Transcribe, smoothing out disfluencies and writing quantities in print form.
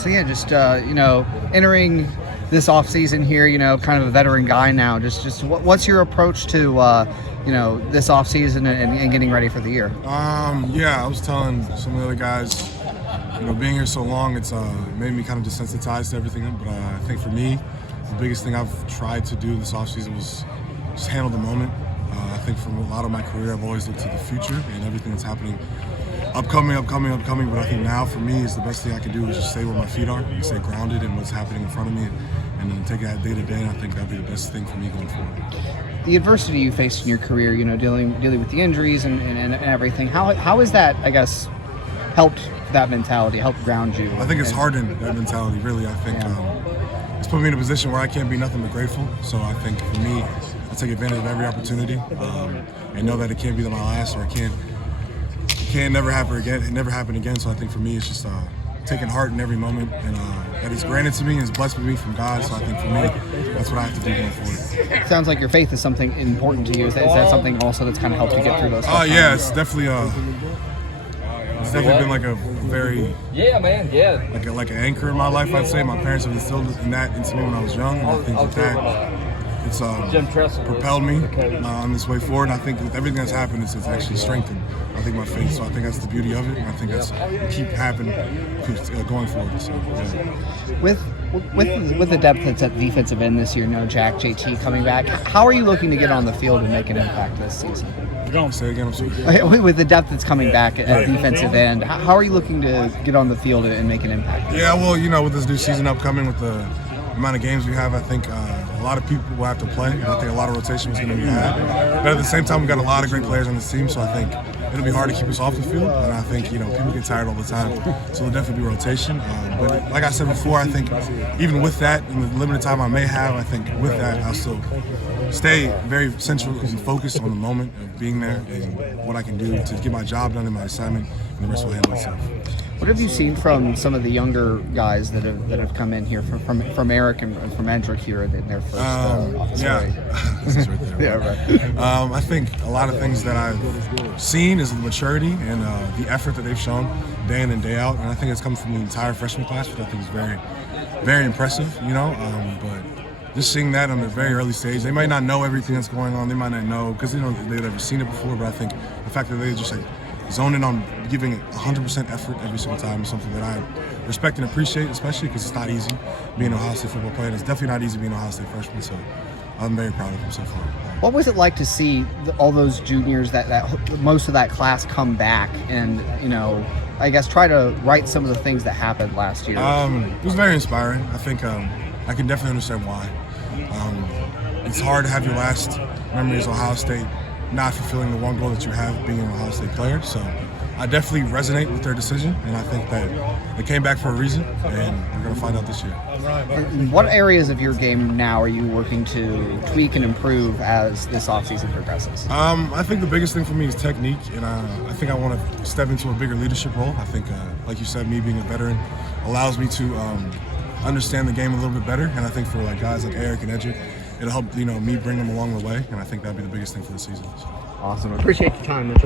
So yeah, just entering this off season here, kind of a veteran guy now. Just what's your approach to this off season and getting ready for the year? Yeah, I was telling some of the other guys, being here so long, it's made me kind of desensitized to everything. But I think for me, the biggest thing I've tried to do this off season was just handle the moment. I think from a lot of my career, I've always looked to the future and everything that's happening. Upcoming. But I think now for me, is the best thing I can do is just stay where my feet are and stay grounded in what's happening in front of me, and then take that day to day. And I think that'd be the best thing for me going forward. The adversity you faced in your career, dealing with the injuries and everything. How has that, I guess, helped that mentality, helped ground you? I think it's hardened that mentality. Really, I think it's put me in a position where I can't be nothing but grateful. So I think for me, I take advantage of every opportunity and know that it can't be my last, or it can't never happen again. It never happened again. So I think for me, it's just taking heart in every moment, and that is granted to me and is blessed with me from God. So I think for me, that's what I have to do going forward. It sounds like your faith is something important to you. Is that something also that's kind of helped you get through those? Yeah, it's definitely been like a very like an anchor in my life. I'd say my parents have instilled that into me when I was young, and I think that it's propelled me on this way forward. And I think with everything that's happened, it's actually strengthened, I think, my faith. So I think that's the beauty of it, and I think that's keep happening going forward. So yeah. With the depth that's at defensive end this year, Jack, JT coming back, how are you looking to get on the field and make an impact this season? Say again, I'm sorry. With the depth that's coming back at defensive end, how are you looking to get on the field and make an impact? Yeah, well, with this new season upcoming, with the amount of games we have, I think a lot of people will have to play, and I think a lot of rotation is going to be had. But at the same time, we've got a lot of great players on this team, so I think it'll be hard to keep us off the field. And I think people get tired all the time, so there'll definitely be rotation. But like I said before, I think even with that, in the limited time I may have, I think with that I'll still stay very central and focused on the moment of being there and what I can do to get my job done in my assignment, and the rest will handle itself. What have you seen from some of the younger guys that have come in here from Eric and from Endrick here in their first? This is right there. Right. I think a lot of things that I've seen is the maturity and the effort that they've shown day in and day out, and I think it's come from the entire freshman class, which I think is very, very impressive. But just seeing that on a very early stage, they might not know everything that's going on. They might not know because they've never seen it before. But I think the fact that they just zone in on giving 100% effort every single time is something that I respect and appreciate, especially because it's not easy being an Ohio State football player. It's definitely not easy being an Ohio State freshman, so I'm very proud of them so far. What was it like to see all those juniors, that most of that class come back and, I guess try to right some of the things that happened last year? It was very inspiring. I think I can definitely understand why. It's hard to have your last memories of Ohio State not fulfilling the one goal that you have being an Ohio State player. So I definitely resonate with their decision, and I think that they came back for a reason, and we're going to find out this year. What areas of your game now are you working to tweak and improve as this offseason progresses? I think the biggest thing for me is technique, and I think I want to step into a bigger leadership role. I think, like you said, me being a veteran allows me to understand the game a little bit better, and I think for guys like Eric and Edric, it'll help me bring them along the way, and I think that'd be the biggest thing for the season. So. Awesome. Appreciate your time, Mitchell.